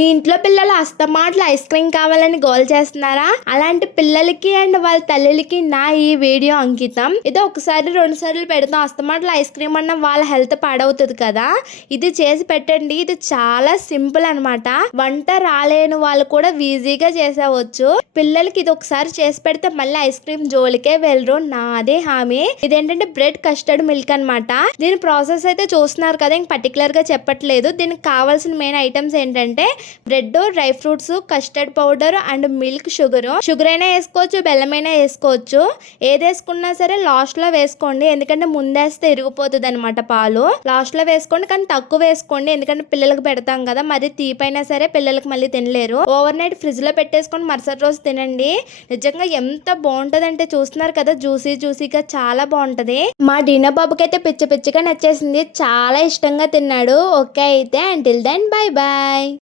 మీ ఇంట్లో పిల్లలు అస్తమాట్లు ice cream కావాలని గోల్ చేస్తున్నారా? అలాంటి పిల్లలకి అండ్ వాళ్ళ తల్లులకి నా ఈ వీడియో అంకితం. ఇది ఒకసారి 2 సార్లు పెడతాం, అస్తమాట్లు ఐస్ క్రీమ్ అన్న వాళ్ళ హెల్త్ పాడవుతుంది కదా. ఇది చేసి పెట్టండి. ఇది చాలా సింపుల్ అనమాట. వంట రాలేని వాళ్ళు కూడా ఈజీగా చేసేవచ్చు. పిల్లలకి ఇది ఒకసారి చేసి పెడితే మళ్ళీ ఐస్ క్రీమ్ జోలికే వెళ్ళరు, నాదే హామీ. ఇదేంటంటే బ్రెడ్ కస్టర్డ్ మిల్క్ అనమాట. దీని ప్రాసెస్ అయితే చూస్తున్నారు కదా, ఇంక పర్టికులర్ గా చెప్పట్లేదు. దీనికి కావాల్సిన మెయిన్ ఐటమ్స్ ఏంటంటే bread, dry fruits, custard powder and milk, sugar అయినా వేసుకోవచ్చు, బెల్లమైనా వేసుకోవచ్చు. ఏది వేసుకున్నా సరే లాస్ట్ లో వేసుకోండి, ఎందుకంటే ముందేస్తే ఇరిగిపోతుంది అనమాట పాలు. లాస్ట్ లో వేసుకోండి, కానీ తక్కువ వేసుకోండి, ఎందుకంటే పిల్లలకు పెడతాం కదా. మరి తీపైనా సరే పిల్లలకు మళ్ళీ తినలేరు. ఓవర్ నైట్ ఫ్రిడ్జ్ లో పెట్టేసుకొని మరుసటి రోజు తినండి. నిజంగా ఎంత బాగుంటది అంటే చూస్తున్నారు కదా, జ్యూసీగా చాలా బాగుంటది. మా డీనా బాబుకి అయితే పిచ్చి పిచ్చిగా నచ్చేసింది, చాలా ఇష్టంగా తిన్నాడు. ఓకే అయితే అంటిల్ దెన్ బై బాయ్.